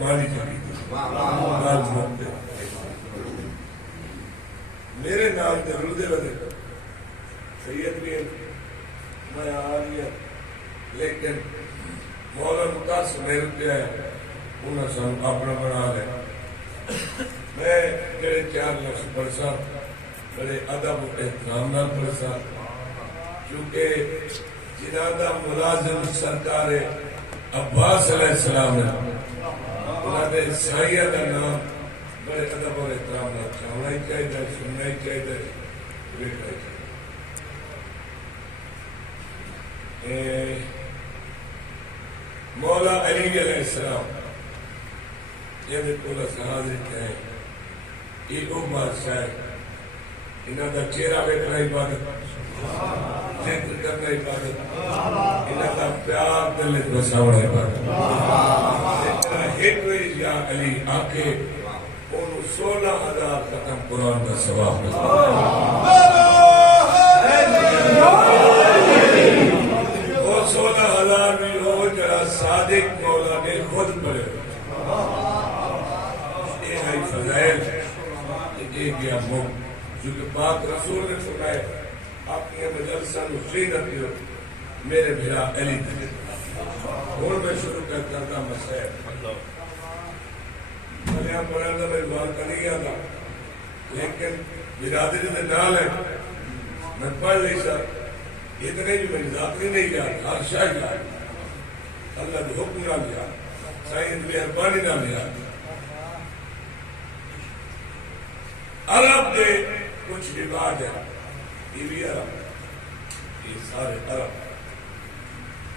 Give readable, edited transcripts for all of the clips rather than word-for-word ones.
مہربانی چلی میرے نام تے رلدے ودے سید بھی میں آلیا لیکن مولا مقاصد میرے پہ ہے انہاں سن اپنا بنا لے میں جڑے 4 لفظ پڑھسا بڑے ادب و احترام نال پڑھسا کیونکہ جنہاں دا ملازم سرکار عباس علیہ السلام ہے انہاں دے سائیہ دا نام بڑے ادب و احترام نال چاہنا ہی چاہیے سننا ہی چاہیے دیکھنا ہی چاہیے مولا علی علیہ السلام یہ کولا حاضر کہیں یہ وہ بادشاہ ہے انہاں دا چہرہ ویکھنا عبادت ذکر کرنا عبادت انہاں دا پیار دل وچ وساونا عبادت ایک وی یا علی آکے انہوں 16,000 ختم قرآن کا ثواب وہ 16,000 بھی ہو جڑا صادق مولا نے خود پڑھے یہ ہے فضائل یہ گیا موقع کیونکہ پاک رسول نے فرمایا اپنی مجلسہ نسلی نہ کیو میرے بھیرا علی تھے اور میں شروع کرتا مسئلہ میں پڑھانا میں بار کا نہیں آتا لیکن برادری میں نال ہے میں پڑھ نہیں سکتا اتنے بھی میں ذاتری نہیں یاد ہر شاہ یاد اللہ کے حکم نہ لیا سائن مہربانی نہ لیا عرب کے کچھ رواج ہے یہ بھی عرب یہ سارے عرب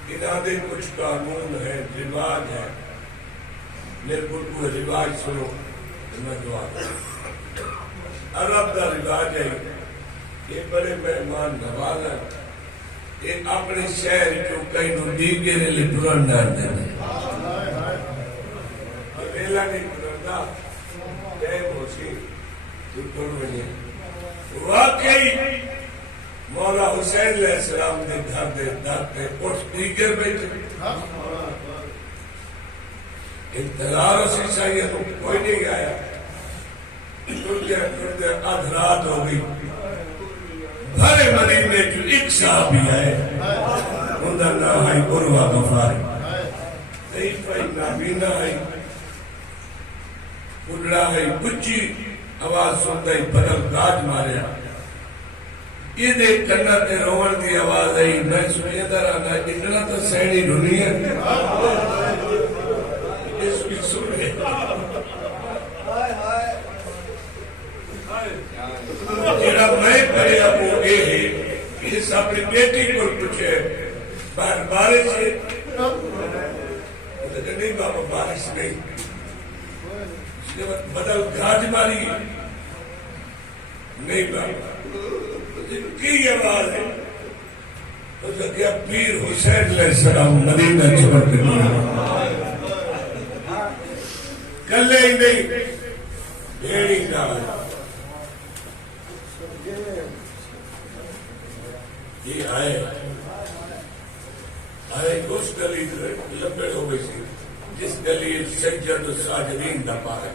انہاں دے کچھ قانون ہے رواج ہے میرے کو کوئی رواج سنو میں دعا کروں عرب دا رواج ہے یہ بڑے مہمان نواز ہیں یہ اپنے شہر جو کئی نو دیگر لئے ٹرن ڈال دینے ویلا نہیں ٹرندا ٹائم ہوسی تو ٹر بنی واقعی مولا حسین علیہ السلام نے گھر دے در پہ اٹھ دیگر بیٹھے انتظار اسی چاہیے تو کوئی نہیں آیا ٹرتے آدھ رات ہو گئی بھرے مدین میں جو ایک صحابی آئے اندر نہ آئی عروہ غفاری ضعیف آئی نابینا آئی اڑڑا آئی کچھی آواز سنتا ہی بدل گاج مارے یہ دیکھ کرنا تے روڑ دی آواز آئی میں سنیے در آنا اتنا تو سینی ڈھونی ہے اس کی سنے جیڑا میں پڑے ابو اے ہے اس اپنی بیٹی کو پوچھے بارش ہے نہیں بابا بارش نہیں بدل گاج ماری نہیں بابا کی آواز ہے اس نے کیا پیر حسین علیہ السلام مدینہ چھوڑ کے کلے ہی نہیں بھیڑی نہ یہ آئے اس گلی لمبے ہو گئی سی جس گلی سجد الساجدین دا پارا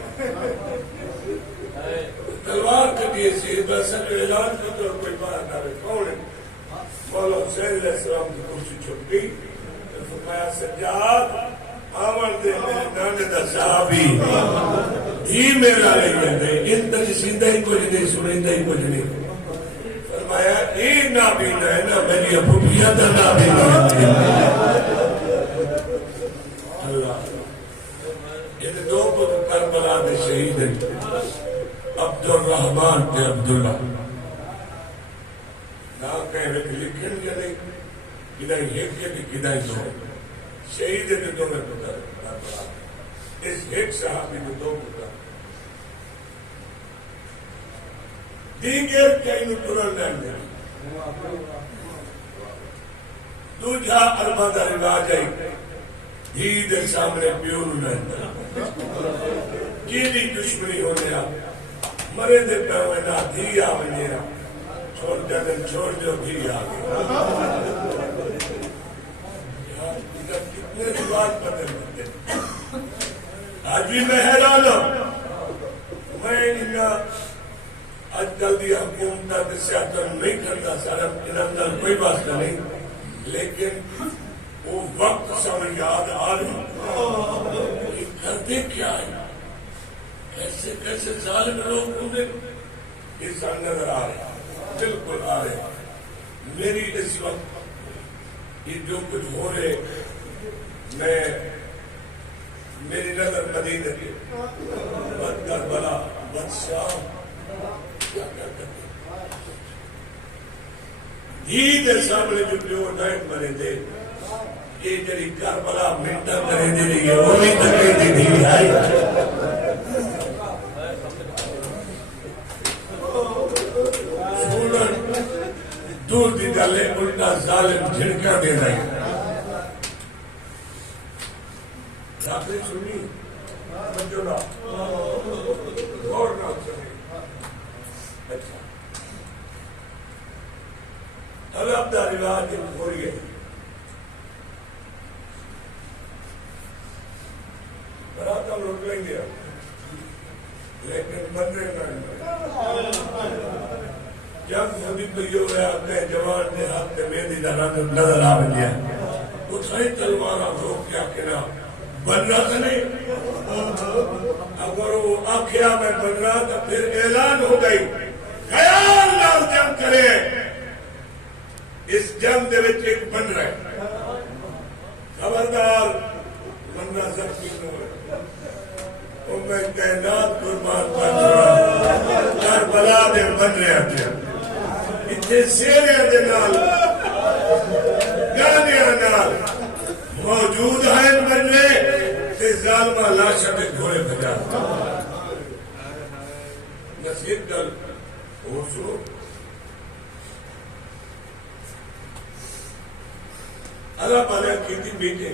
تلوار کٹیے سی بس اعلان کرتے اور کوئی بات نہ رہے کون ہے مولا حسین علیہ السلام کی کرسی چھپ گئی فرمایا سجاد آمر دے میرے نانے دا صحابی ہی میرا رہی ہے ان تک سیدھا ہی کچھ نہیں سنیندہ ہی کچھ نہیں فرمایا اے نابینا ہے نا میری ابو بیادہ نابینا ہے اللہ یہ دو پتر کربلا دے شہید ہیں عبد الرحمن تے عبداللہ نہ کہہ رہے کہ لکھن یا نہیں کدائی ایک یا کدائی دو شہید ہے دو میں پتر اس ایک صحابی میں دو پتر دیگر کئی نو ٹرن لین دے دو جا اربا دا رواج آئی دھی دے سامنے پیون لین دے کی دی دشمنی ہونے آ مرے دے پیوے نا دھی آوے آ چھوڑ جاگن چھوڑ جو دھی آگے کتنے رواج بدل دیتے آج بھی میں حیران ہوں، میں آج کل دی حکومت سیاست نہیں کرتا سارا انہوں کوئی بات نہیں، لیکن وہ وقت سامنے یاد آ رہے کہ کرتے کیا ہے، کیسے کیسے ظالم لوگ انہیں اس نظر آ رہے، بالکل آ رہے۔ میری اس وقت یہ جو کچھ ہو رہے، میری نظر مدینے کی بد کربلا بد شام کیا کرتے دھی دے سامنے جو پیو نائٹ مرے دے، یہ جڑی کربلا منٹا کرے دے رہی ہے وہ بھی تکے دی دھی آئی۔ سولن دور دی گلے الٹا ظالم جھڑکا دے رہی آپ نے سنی بچونا غور نہ سنی۔ اچھا طلب دا رواج ہو رہی ہے، براتا لوٹ لیں گے لیکن بندے جب نبی کو یہ ہوا اپنے جوان نے ہاتھ میں مہندی دا رنگ نظر آ گیا، اتھائی تلوارا روک کیا کہ نہ بن رہا تھا نہیں، اگر وہ آخیا میں بن رہا تو پھر اعلان ہو گئی خیال نال جنگ کرے، اس جنگ دے وچ ایک بن رہے خبردار بننا زخمی نہ ہوئے، وہ میں کائنات قربان بن رہا کربلا دے بن رہے تھے، اتنے سیرے دے نال گانے نال موجود ہیں بن رہے تے ظالمہ لاشا تے گھوڑے بجا نصیب کر اور سنو۔ اللہ پالا کی تھی بیٹے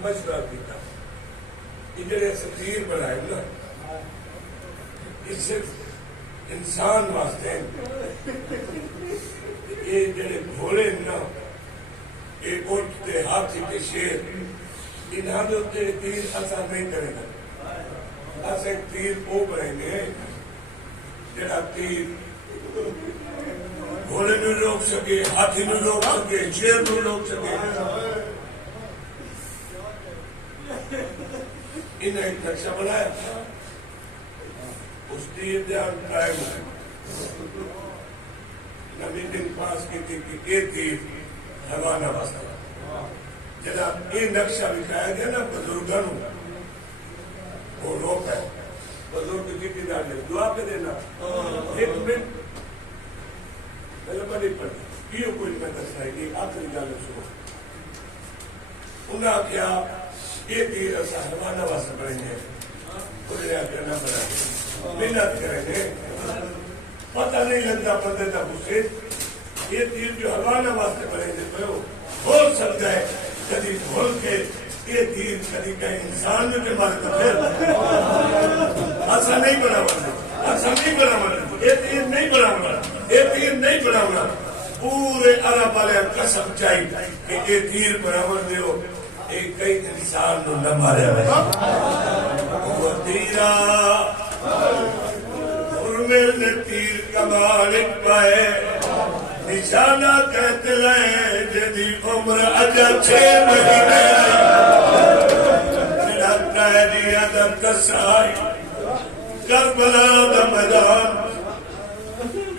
مشورہ کیتا، یہ جڑے سفیر بنائے نا یہ صرف انسان واسطے، یہ جڑے گھوڑے نا یہ اٹھ تے ہاتھی تے شیر انہاں دے تے تیر اثر نہیں کرے گا، اس ایک تیر او بنائیں گے جڑا تیر گھوڑے نو روک سکے، ہاتھی نو روک سکے، شیر نو روک سکے۔ انہیں ایک نقشہ بنایا، اس تیر دھیان ٹائم میٹنگ پاس کی تھی کہ یہ تیر حوانہ واسطہ جناب یہ نقشہ بکھایا گیا نا بزرگوں وہ روک ہے، بزرگ کی کتاب دعا پہ دینا ایک منٹ پہلے بڑی پڑھی یہ کوئی میں دستا ہے کہ آخری گل سنو، انہاں کیا یہ تیر ایسا حوانہ واسطہ پڑھیں گے، انہیں آخر نہ پڑھیں گے، محنت کریں گے، پتہ نہیں لگتا بندے کا غصے، یہ تیر جو حوانہ واسطے پڑھیں گے ہو سکتا ہے کدی بھول کے یہ تیر کدی کہیں انسان جو کے مارے تو پھر ایسا نہیں بناونا، ایسا نہیں بناونا، یہ تیر نہیں بناونا، یہ تیر نہیں بناونا، پورے عرب والے قسم چاہیے کہ یہ تیر بناون دیو ایک کئی انسان نو نہ مارے وہ تیرا حرمل نے تیر کمال پائے نشانہ کہتے لائے جدی عمر اجر 6 مہینے جڑا دیا در تسائی کربلا دا میدان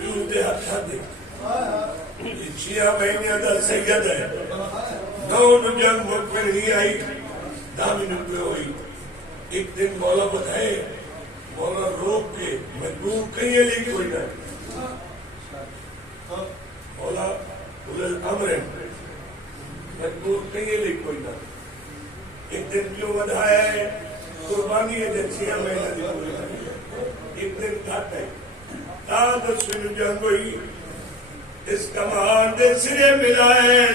یوں دے ہتھا دے 6 مہینے دا سید ہے، 9 جنگ مکمل نہیں آئی، دامی نکلے ہوئی، ایک دن مولا بتائے مولا روک کے مجبور کہیں علی کوئی نہ مولا الامر مجبور کہیں علی کوئی نہ ایک دن کیوں بدھایا ہے قربانی ہے جن 6 مہینہ دی پوری ایک دن گھٹ ہے تا دسویں جنگ ہوئی اس کمان دے سرے ملائیں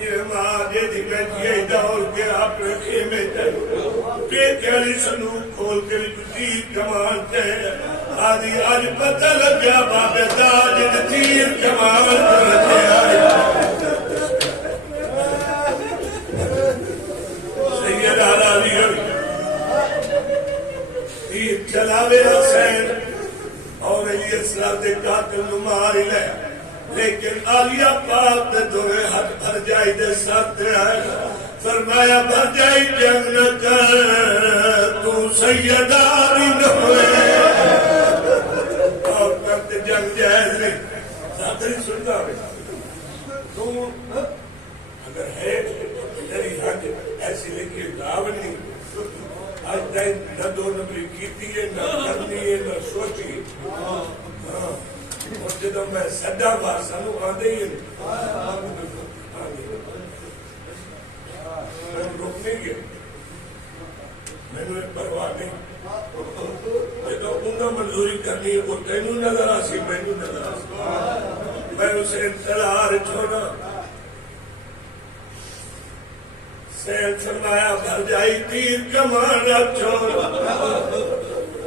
یہ ماں دے دی بیٹھئے دور کے اپنے خیمے تے پیٹ علی صندوق کھول کے تیر کمان تے آدھی آج پتہ لگ گیا باب داج تیر کمان کرتے آئے سید علی تیر چلاوے حسین اور علی اسلام دے قاتل نو مار لے لیکن عالیہ پاک دے دوے ہاتھ بھر جائی دے ساتھ آئے فرمایا بھر جائی جنگ نہ کر تو سیداری نہ ہوئے اور کرتے جنگ جائز نہیں ساتھ سنتا تو اگر ہے تیری حق ایسی لکھی دعو نہیں آج تین نہ دو نمبری کیتی ہے نہ کرنی ہے نہ سوچی اور جدو میں سڈا بار سانو آدھے ہی روکنے گئے میں نے پرواہ نہیں جدو انہوں منظوری کرنی ہے وہ تینوں نظر آسی میں نے نظر آسی میں اسے انتظار چھوڑا سین فرمایا بھر جائی تیر کمان رکھو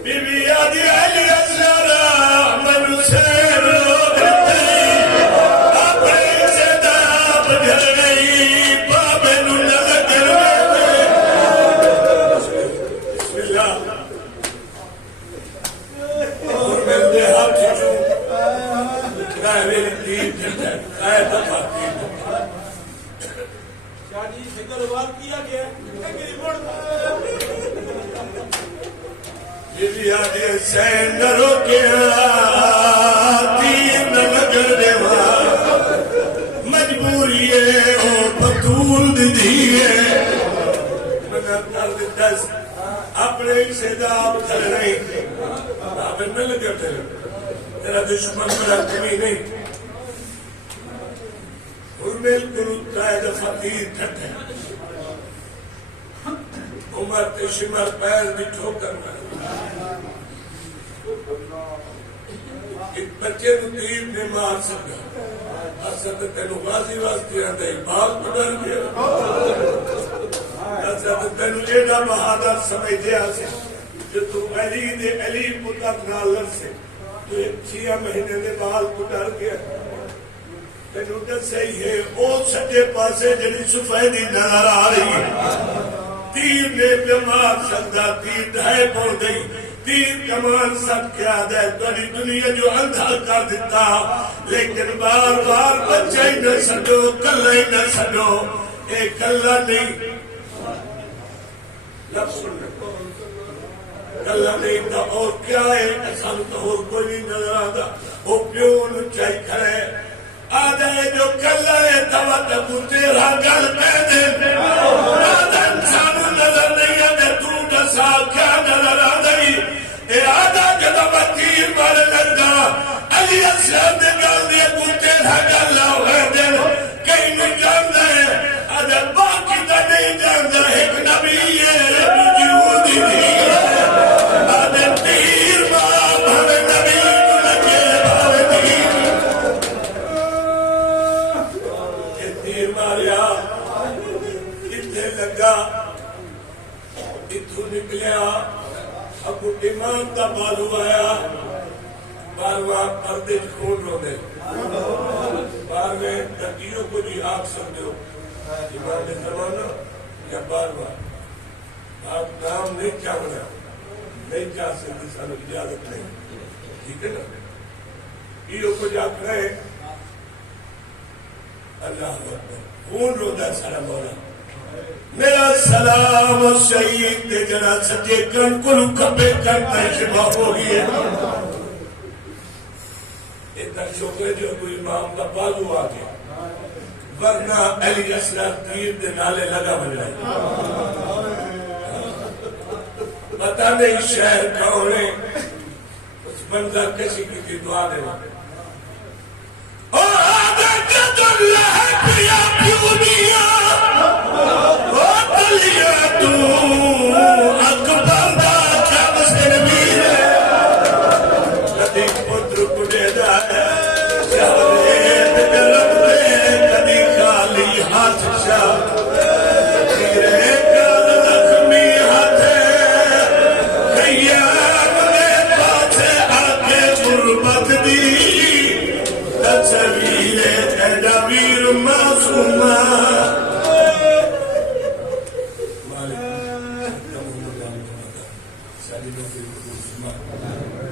بی بی آدھی علی اسلارا من سین روک رہی اپنے سے داب جھر گئی بابے نو نلک رہے بسم اللہ اور میں دے ہاتھ چھو کہے میری تیر جھر جائے کہے دفع تیر جھر شادی شکل وار کیا گیا میری بی آدھی حسین نہ روکیا تیر نہ لگر دیوا مجبوری ہے او بطول دیئے منہ کر دیتا اپنے سے داب چل رہی دابے نہ لگر تیرا دشمن بڑا کمی نہیں ارمیل گروہ قائد فقیر ٹھٹے عمر تشمر پیر بھی ٹھوکر میں ایک بچے کو تیر نے مار سکا حسد تینو غازی واسطے آدھے بال کو ڈر گیا حسد تینو ایڈا بہادر سمجھ دیا سے جو تو علی دے علی پتر نالر سے تو ایک 6 مہینے دے بال کو ڈر گیا تینو ڈر صحیح ہے او سجے پاسے جنی سفیدی نظر آ رہی ہے تیر نے بیمار سکتا تیر ڈھائے پڑ گئی تیر کمان سب کیا دے تاری دنیا جو اندھا کر دیتا لیکن بار بار بچے ہی نہ سڈو کلہ ہی نہ سڈو اے کلہ نہیں لفظ سننے کلہ نہیں تھا اور کیا ہے ایسا تو اور کوئی نہیں نظر آتا وہ پیون چاہی کھڑے آدھے جو کلہ ہے تواتہ کو تیرا گل پیدے آدھے انسان نظر نہیں آدھے تو دسا کیا نظر آدھے اے آدھا جدہ بطیر مارے لگا علی اسلام دے گل دے کو تیرا گل لاؤ دل کہیں نہیں جاندہ ہے آدھے باقی دا نہیں جاندہ ایک نبی ہے جیہودی نہیں ہے آدھے تیر مار بھاوے نبی کو لگے بھاوے تیر یہ تیر ماریا اتنے لگا اتھو نکلیا ابو امام کا بالو آیا بالواں پردے کھون رو دے بارویں دکیوں کو جی آگ سکتے ہو امام زمانہ یا بالواں آپ نام نہیں چاہنا نہیں چاہ سکتے سانو اجازت نہیں ٹھیک ہے نا یہ کو جا کرے اللہ اکبر خون رو دا سارا مولا میرا سلام شہید دے جنا سجے کرن کو کبے کرتا ہے شفا ہو گئی ہے اتنا شکر جو کوئی امام کا بالو آ گیا ورنہ علی اسلام تیر دے نالے لگا بن رہے پتہ نہیں شہر کون ہے اس منظر کسی کی دعا دے او آدھے جد اللہ پیا پیونیا او دلیا تو اکبر دا جب سنویر کدی پتر کڑے دا ہے شہرید گرم دے کدی خالی ہاتھ شاہ تیرے کال زخمی ہاتھ خیام میں پاچھے آکے غربت دی تصویر ایڈا ویر معصومہ كلمة العصمة